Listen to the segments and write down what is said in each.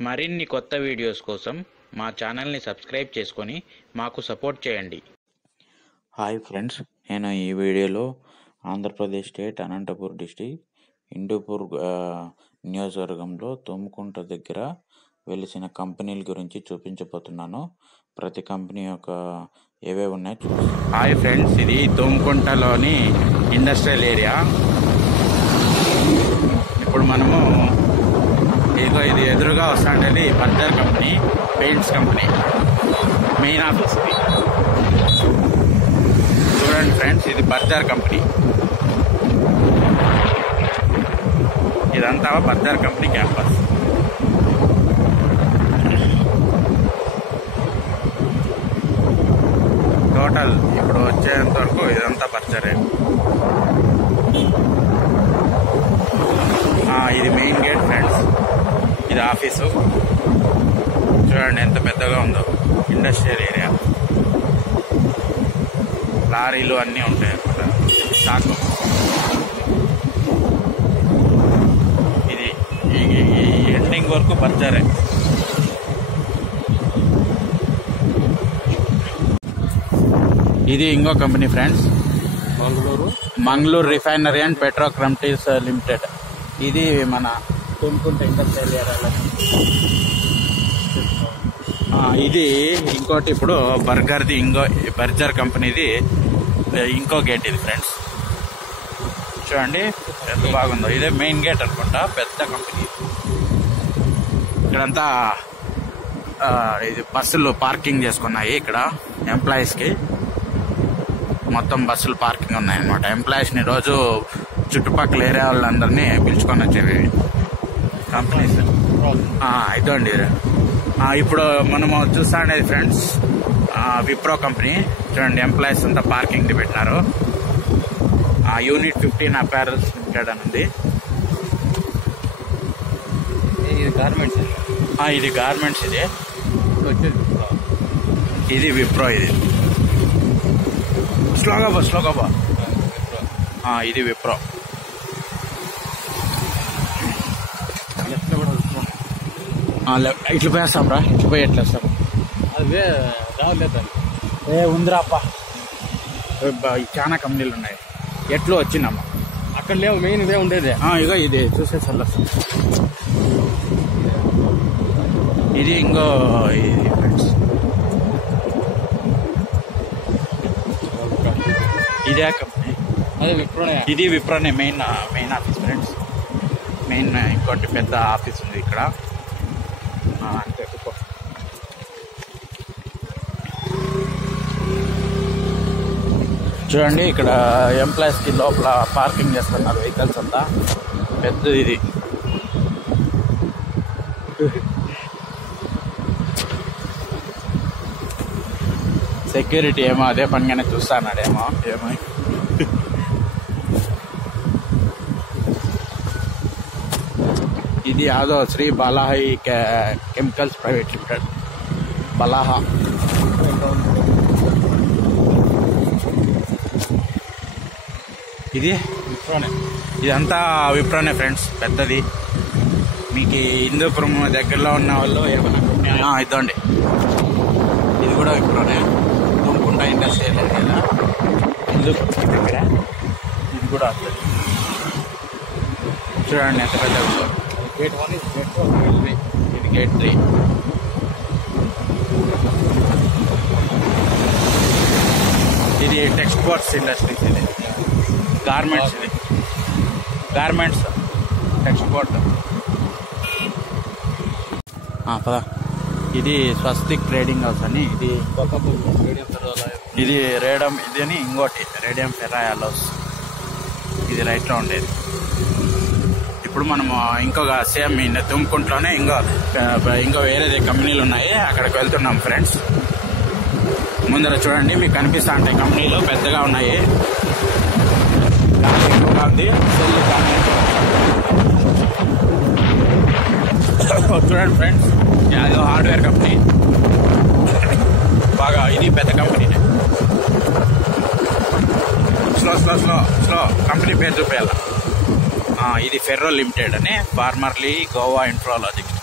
మరిన్ని కొత్త వీడియోస్ కోసం మా ఛానల్ని సబ్స్క్రైబ్ చేసుకొని మాకు సపోర్ట్ చేయండి. హాయ్ ఫ్రెండ్స్, నేను ఈ వీడియోలో ఆంధ్రప్రదేశ్ స్టేట్ అనంతపూర్ డిస్టిక్ హిందూపూర్ నియోజకవర్గంలో తుమ్కుంట దగ్గర వెలిసిన కంపెనీల గురించి చూపించబోతున్నాను. ప్రతి కంపెనీ యొక్క ఏవేవి ఉన్నాయి చూపిస్తాను. హాయ్ ఫ్రెండ్స్, ఇది తుమ్కుంటలోని ఇండస్ట్రియల్ ఏరియా. ఇప్పుడు మనము ఇది ఎదురుగా వస్తుండేది Berger company, paints company main office. ఇది చూడండి ఫ్రెండ్స్, ఇది బర్జర్ కంపెనీ. ఇదంతా బర్జర్ కంపెనీ క్యాంపస్. టోటల్ ఇప్పుడు వచ్చేంత వరకు ఇదంతా బర్జరే. ఇది మెయిన్ గేట్ ఫ్రెండ్స్. ఇది ఆఫీసు. చూడండి ఎంత పెద్దగా ఉందో. ఇండస్ట్రియల్ ఏరియా, లారీలు అన్నీ ఉంటాయి అన్నమాట. స్టాక్ ఇది ఈ ఎండింగ్ వరకు బర్జరే. ఇది ఇంకో company friends, Mangaluru refinery and petrochemicals limited. ఇది మన తుమ్కుంట ఇండస్ట్రియల్ ఏరియాలో. ఇది ఇంకోటి ఇప్పుడు బర్జర్ కంపెనీది ఇంకో గేట్ ఇది ఫ్రెండ్స్. చూడండి ఎంత బాగుందో. ఇదే మెయిన్ గేట్ అనుకుంటా, పెద్ద కంపెనీ. ఇక్కడంతా ఇది బస్సులు పార్కింగ్ చేసుకున్నాయి. ఇక్కడ ఎంప్లాయీస్కి మొత్తం బస్సులు పార్కింగ్ ఉన్నాయన్నమాట. ఎంప్లాయీస్ని రోజు చుట్టుపక్కల ఏరియా వాళ్ళందరినీ పిలుచుకొని వచ్చేవి కంపెనీస్. ఇదండి. ఇప్పుడు మనము చూస్తాండేది ఫ్రెండ్స్ విప్రో కంపెనీ. చూడండి ఎంప్లాయీస్ అంతా పార్కింగ్ పెట్టినారు. యూనిట్ 15 అపారల్స్ లిమిటెడ్ అని ఉంది. ఇది గార్మెంట్స్. ఇది విప్రో. ఇది స్లోగా బా. ఇది విప్రో. ఇట్లా పోయేస్తాం రా, ఇట్లా పోయి ఎట్లా వేస్తాం. అదే రావలేదు ఉందిరా అబ్బా. చాలా కంపెనీలు ఉన్నాయి. ఎట్లు వచ్చిందమ్మా, అక్కడ లేవు. మెయిన్ ఇదే ఉండేది. ఇగో ఇది చూసేసల్లా. ఇది ఇంకో ఇది ఫ్రెండ్స్. ఇదే కంపెనీ. అదే విప్రోనే. ఇది విప్రోనే మెయిన్ ఆఫీస్ ఫ్రెండ్స్. మెయిన్ ఇంకోటి పెద్ద ఆఫీస్ ఉంది ఇక్కడ. అంతే. చూడండి ఇక్కడ ఎంప్లాయీస్కి లోపల పార్కింగ్ చేస్తున్నారు వెహికల్స్ అంతా. పెద్దది ఇది. సెక్యూరిటీ ఏమో అదే పనిగానే చూస్తున్నాడేమో. ఇది యాదో శ్రీ బాలాహి కెమికల్స్ ప్రైవేట్ లిమిటెడ్, బలాహా. ఇది విప్రోనే. ఇదంతా విప్రోనే ఫ్రెండ్స్, పెద్దది. మీకు హిందూపురం దగ్గరలో ఉన్న వాళ్ళు ఏమన్నా ఇదండి. ఇది కూడా విప్రోనే. తుమ్కుంట ఇండస్ట్రియల్ ఏరియా, హిందూపురం దగ్గర. ఇది కూడా వస్తుంది. చూడండి ఎంత పెద్ద గేట్ 1. ఇది గేట్ 3. ఇది టెక్స్పోర్ట్స్ ఇండస్ట్రీస్. ఇది గార్మెంట్స్. ఇది గార్మెంట్స్ టెక్స్పోర్ట్. పదా. ఇది స్వస్తిక్ ట్రేడింగ్ హౌస్ అని. ఇది రేడియం. ఇది అని ఇంకోటి రేడియం ఫెర్రాయాలోస్. ఇది రైట్లో ఉండేది. ఇప్పుడు మనము ఇంకొక సేమ్ తుమ్కుంటలోనే ఇంకో వేరే కంపెనీలు ఉన్నాయి, అక్కడికి వెళ్తున్నాం ఫ్రెండ్స్. ముందర చూడండి మీకు కనిపిస్తా ఉంటాయి కంపెనీలు, పెద్దగా ఉన్నాయి. చూడండి ఫ్రెండ్స్, అది హార్డ్వేర్ కంపెనీ. బాగా ఇది పెద్ద కంపెనీనే. స్లో కంపెనీ పేరు చూపేయాల. ఇది ఫెర్రో లిమిటెడ్ అని, ఫార్మర్లీ గోవా ఇన్ఫ్రాలాజిక్స్.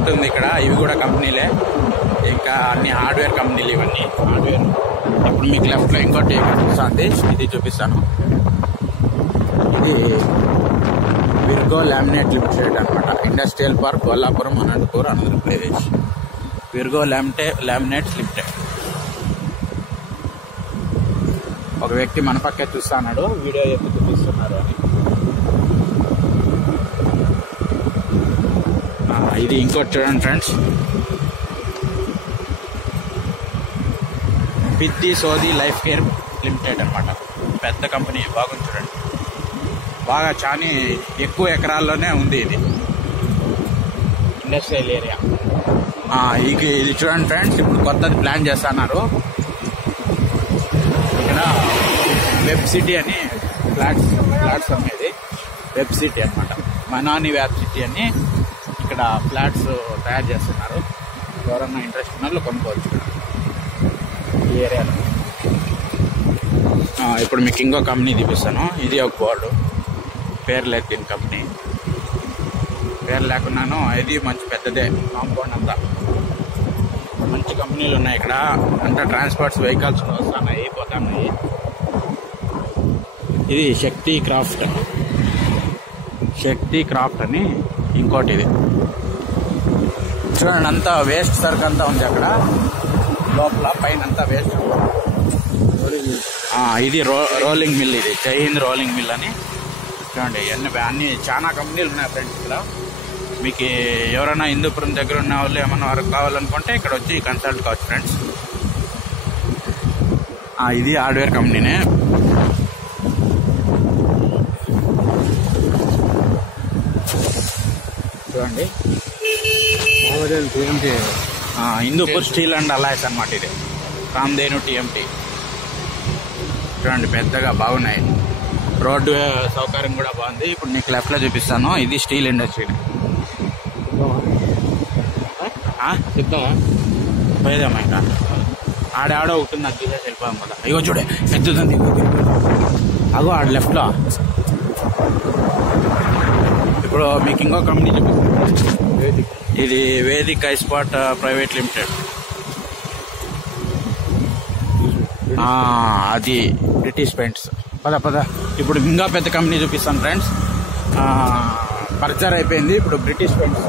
సెట్ ఉంది ఇక్కడ. ఇవి కూడా కంపెనీలే, ఇంకా అన్ని హార్డ్వేర్ కంపెనీలు ఇవన్నీ హార్డ్వేర్. ఇప్పుడు మీకు లెఫ్ట్లో ఇంకోటి కనిపిస్తుంది, ఇది చూపిస్తాను. ఇది విర్గో లామినేట్ లిమిటెడ్ అనమాట. Industrial park Kollapuram, Anantapur, Andhra Pradesh. Virgo laminates limited. ఒక వ్యక్తి మన పక్కే చూస్తున్నాడు, వీడియో ఎందుకు చూపిస్తున్నారు అని. ఇది ఇంకోటి చూడండి ఫ్రెండ్స్, పిద్ది సోది లైఫ్ కేర్ లిమిటెడ్ అనమాట. పెద్ద కంపెనీ, బాగుంది చూడండి. బాగా చాలా ఎక్కువ ఎకరాల్లోనే ఉంది ఇది, ఇండస్ట్రియల్ ఏరియా. ఇది చూడండి ఫ్రెండ్స్, ఇప్పుడు కొత్తది ప్లాన్ చేస్తున్నారు ఇక్కడ. వెబ్ సిటీ అని ఫ్లాట్స్ అమ్మేది వెబ్ సిటీ అనమాట. మనాని వెబ్ సిటీ అని ఇక్కడ ఫ్లాట్స్ తయారు చేస్తున్నారు. ఎవరన్నా ఇంట్రెస్ట్ ఉన్న వాళ్ళు కొనుక్కోవచ్చు ఇక్కడ ఈ ఏరియాలో. ఇప్పుడు మీకు ఇంకో కంపెనీ చూపిస్తాను. ఇది ఒక బోర్డు, పేరు లేదు దీని కంపెనీ, పేరు లేకున్నాను. ఇది మంచి పెద్దదే కాంపౌండ్ అంతా. మంచి కంపెనీలు ఉన్నాయి ఇక్కడ, అంతా ట్రాన్స్పోర్ట్స్ వెహికల్స్ వస్తున్నాయి పోతున్నాయి. ఇది శక్తి క్రాఫ్ట్ అని ఇంకోటి. ఇది చూడండి, అంతా వేస్ట్ సరుకు అంతా ఉంది అక్కడ లోపల, పైన అంతా వేస్ట్. ఇది రోలింగ్ మిల్, ఇది జై హింద్ రోలింగ్ మిల్ అని. చూడండి అన్ని చాలా కంపెనీలు ఉన్నాయి ఫ్రెండ్స్ ఇక్కడ. మీకు ఎవరైనా హిందూపురం దగ్గర ఉన్న వాళ్ళు ఏమన్నా వరకు కావాలనుకుంటే ఇక్కడ వచ్చి కన్సల్ట్ కావచ్చు ఫ్రెండ్స్. ఇది హార్డ్వేర్ కంపెనీనే. చూడండి, హిందూపూర్ స్టీల్ అండ్ అలాయ్స్ అనమాట. ఇది రామ్దేను టీఎంటీ. చూడండి పెద్దగా బాగున్నాయి, రోడ్డు సౌకర్యం కూడా బాగుంది. ఇప్పుడు నీకు లెఫ్ట్లో చూపిస్తాను. ఇది స్టీల్ ఇండస్ట్రీ. పోయేదేమా ఇంకా ఆడాడో ఒకటి నాకు తీసేసి వెళ్ళిపోయాం కదా. అయ్యో చూడే పెద్దది, అగో ఆడ లెఫ్ట్లో. ఇప్పుడు మీకు ఇంకో కంపెనీ చూపిస్తాను. ఇది వేదిక్ ఐస్పాట్ ప్రైవేట్ లిమిటెడ్. అది బ్రిటిష్ పెయింట్స్. పద ఇప్పుడు ఇంకా పెద్ద కంపెనీ చూపిస్తాను ఫ్రెండ్స్. పర్చర్ అయిపోయింది, ఇప్పుడు బ్రిటిష్ పెయింట్స్.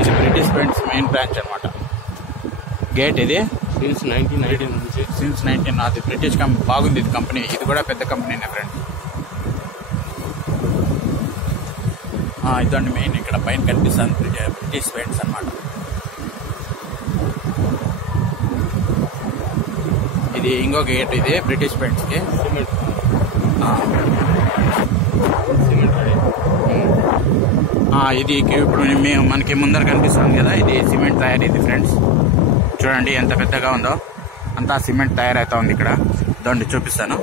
ఇది బ్రిటిష్ పెయింట్స్ మెయిన్ బ్రాంచ్ అనమాట. గేట్ ఇది సిన్స్ 19 అది బ్రిటిష్ కంపెనీ. బాగుంది ఇది కంపెనీ, ఇది కూడా పెద్ద కంపెనీనే ఫ్రెండ్స్. ఇదండి మెయిన్ ఇక్కడ పైన కనిపిస్తుంది బ్రిటిష్ పెయింట్స్ అనమాట. ఇది ఇంకో గేట్, ఇది బ్రిటిష్ పెయింట్స్కి. ఇది ఇప్పుడు మనకి ముందర కనిపిస్తుంది కదా, ఇది సిమెంట్ తయారీ. ఇది ఫ్రెండ్స్ చూడండి ఎంత పెద్దగా ఉందో, అంతా సిమెంట్ తయారైతా ఉంది ఇక్కడ. దాన్ని చూపిస్తాను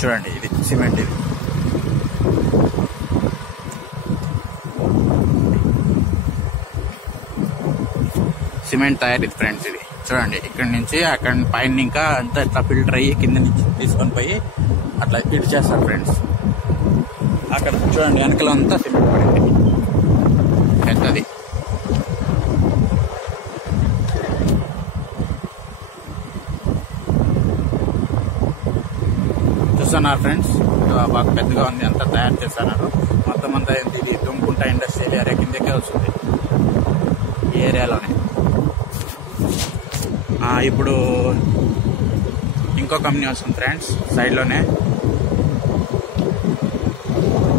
చూడండి. ఇది సిమెంట్, ఇది సిమెంట్ తయారీ ఫ్రెండ్స్. ఇది చూడండి, ఇక్కడ నుంచి అక్కడ పైన ఇంకా అంతా ఇట్లా ఫిల్టర్ అయ్యి కింద నుంచి తీసుకొని పోయి అట్లా ఇటు చేస్తారు ఫ్రెండ్స్. అక్కడ చూడండి వెనకలో అంతా సిమెంట్ పడింది పెద్దది. చూస్తున్నారు ఫ్రెండ్స్, బాగా పెద్దగా ఉంది, అంతా తయారు చేస్తున్నారు. మొత్తం అంతా ఇది తుమ్కుంట ఇండస్ట్రియల్ ఏరియా కిందకే వస్తుంది ఈ ఏరియాలోనే. ఇప్పుడు ఇంకో కంపెనీ వస్తుంది ఫ్రెండ్స్ సైడ్లోనే.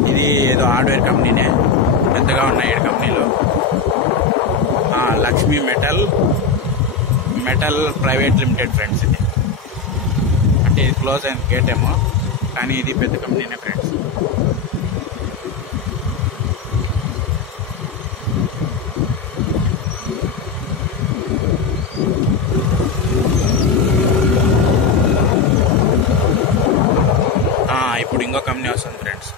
ఇది ఏదో హార్డ్వేర్ కంపెనీనే, పెద్దగా ఉన్నాయి 7 కంపెనీలు. Lakshmi metal private limited friends. ఇది అంటే ఇది క్లోజ్ అయిన గేట్ ఏమో, కానీ ఇది పెద్ద కంపెనీనే ఫ్రెండ్స్. ఇప్పుడు ఇంకో కంపెనీ వస్తుంది friends.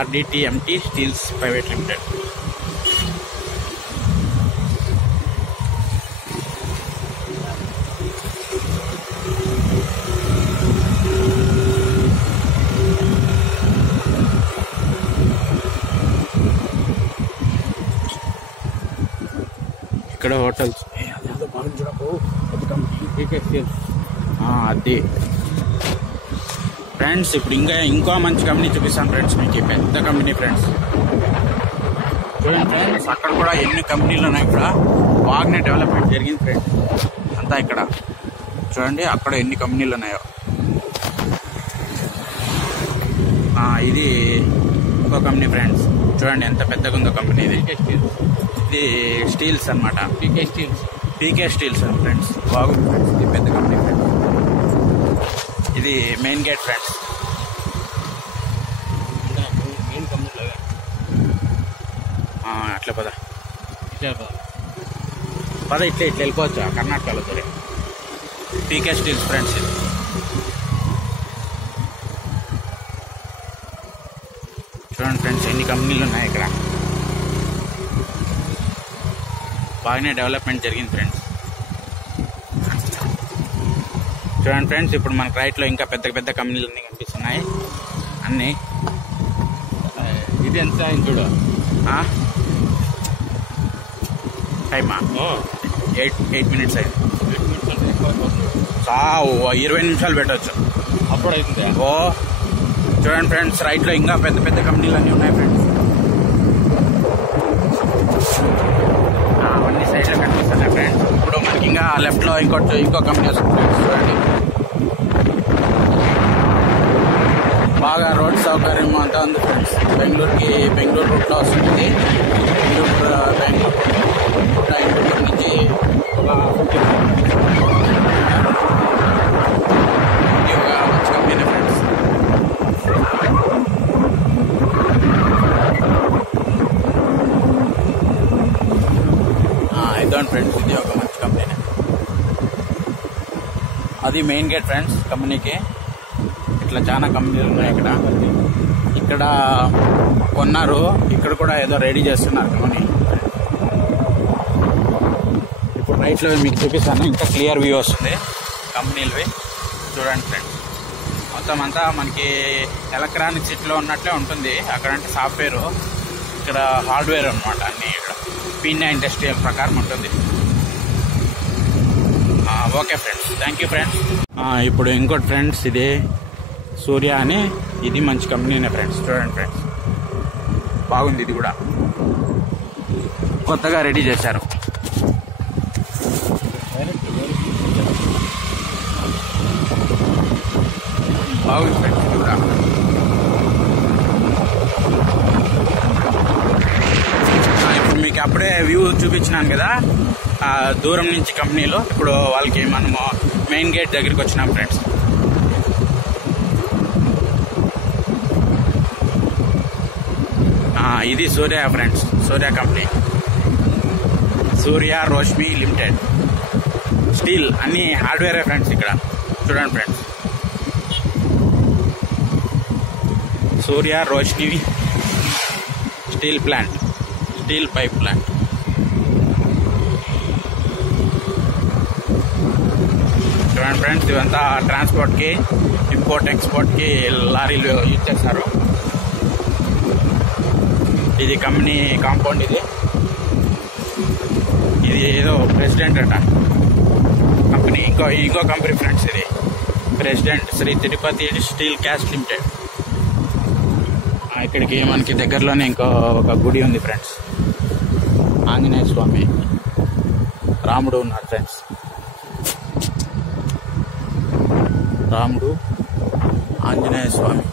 RDTMT steels private limited. ఇక్కడ హోటల్స్ అది ఫ్రెండ్స్. ఇప్పుడు ఇంకో మంచి కంపెనీ చూపిస్తాను ఫ్రెండ్స్ మీకు. పెద్ద కంపెనీ ఫ్రెండ్స్. చూడండి ఫ్రెండ్స్, అక్కడ కూడా ఎన్ని కంపెనీలు ఉన్నాయి. ఇక్కడ బాగానే డెవలప్మెంట్ జరిగింది ఫ్రెండ్స్ అంతా. ఇక్కడ చూడండి అక్కడ ఎన్ని కంపెనీలు ఉన్నాయో. ఇది ఇంకో కంపెనీ ఫ్రెండ్స్. చూడండి ఎంత పెద్దగా ఉందో కంపెనీ. ఇది స్టీల్స్ అనమాట. పీకే స్టీల్స్ అని ఫ్రెండ్స్. బాగుంది ఫ్రెండ్స్. ఇది పెద్ద కంపెనీ ఫ్రెండ్స్. ఇది మెయిన్ గేట్ ఫ్రెండ్స్. అట్లా పద ఇట్లా వెళ్ళిపోవచ్చు కర్ణాటకలో. సరే, పీకే స్టీల్స్ ఫ్రెండ్స్. ఇది చూడండి ఫ్రెండ్స్ ఎన్ని కంపెనీలు ఉన్నాయి ఇక్కడ. బాగానే డెవలప్మెంట్ జరిగింది ఫ్రెండ్స్. చూడండి ఫ్రెండ్స్, ఇప్పుడు మనకు రైట్లో ఇంకా పెద్ద పెద్ద కంపెనీలు అన్నీ కనిపిస్తున్నాయి అన్నీ. ఇది ఎంత చూడు టైమా 8 minutes అయింది. 20 నిమిషాలు పెట్టవచ్చు అప్పుడు అవుతుంది. చూడండి ఫ్రెండ్స్ రైట్లో ఇంకా పెద్ద పెద్ద కంపెనీలు అన్నీ ఉన్నాయి ఫ్రెండ్స్. అవన్నీ సైడ్లో కనిపిస్తున్నాయి ఫ్రెండ్స్. ఇప్పుడు మనకి ఇంకా లెఫ్ట్లో ఇంకో కంపెనీ వస్తుంది ఫ్రెండ్స్. చూడండి బాగా రోడ్ సౌకర్యం అంతా ఉంది ఫ్రెండ్స్. బెంగళూరు రూట్లో వస్తుంది. బెంగళూరు నుంచి ఒక 50 మంచి కంపెనీ ఫ్రెండ్స్. ఇదండి ఫ్రెండ్స్, ఇది ఒక మంచి కంపెనీ. అది మెయిన్ గేట్ ఫ్రెండ్స్ కంపెనీకి. ఇట్లా చాలా కంపెనీలు ఉన్నాయి ఇక్కడ కొన్నారు. ఇక్కడ కూడా ఏదో రెడీ చేస్తున్నారు కంపెనీ. ఇప్పుడు రైట్లో మీకు చూపిస్తాను. ఇంకా క్లియర్ వ్యూ వస్తుంది కంపెనీలవి. చూడండి ఫ్రెండ్స్, మొత్తం అంతా మనకి ఎలక్ట్రానిక్ సిటీలో ఉన్నట్లే ఉంటుంది. అక్కడంటే సాఫ్ట్వేర్, ఇక్కడ హార్డ్వేర్ అనమాట అన్నీ. ఇక్కడ పీనా ఇండస్ట్రియల్ ప్రకారం ఉంటుంది. Okay friends, thank you friends. ఇప్పుడు ఇంకోటి ఫ్రెండ్స్, ఇది సూర్య అని. ఇది మంచి కంపెనీనే ఫ్రెండ్స్. చూడండి ఫ్రెండ్స్ బాగుంది. ఇది కూడా కొత్తగా రెడీ చేశారు. బాగుంది ఫ్రెండ్స్. ఇది కూడా ఇప్పుడు మీకు అప్పుడే వ్యూ చూపించినాను కదా దూరం నుంచి కంపెనీలో. ఇప్పుడు వాళ్ళకి మనము మెయిన్ గేట్ దగ్గరికి వచ్చినాం ఫ్రెండ్స్. ఇది Surya friends. Surya company, Surya Roshni limited. Steel అన్ని హార్డ్వేరే ఫ్రెండ్స్. ఇక్కడ చూడండి friends, Surya Roshni steel plant, steel pipe plant. చూడండి ఫ్రెండ్స్, ఇవంతా ట్రాన్స్పోర్ట్కి, ఇంపోర్ట్ ఎక్స్పోర్ట్కి లారీలు యూజ్ చేస్తారు. ఇది కంపెనీ కాంపౌండ్. ఇది ఏదో ప్రెసిడెంట్ అట కంపెనీ. ఇంకో కంపెనీ ఫ్రెండ్స్. ఇది president Shri Tirupati steel cast limited. ఇక్కడికి మనకి దగ్గరలోనే ఒక గుడి ఉంది ఫ్రెండ్స్. ఆంజనేయ స్వామి, రాముడు ఉన్నారు ఫ్రెండ్స్. రాముడు, ఆంజనేయ స్వామి.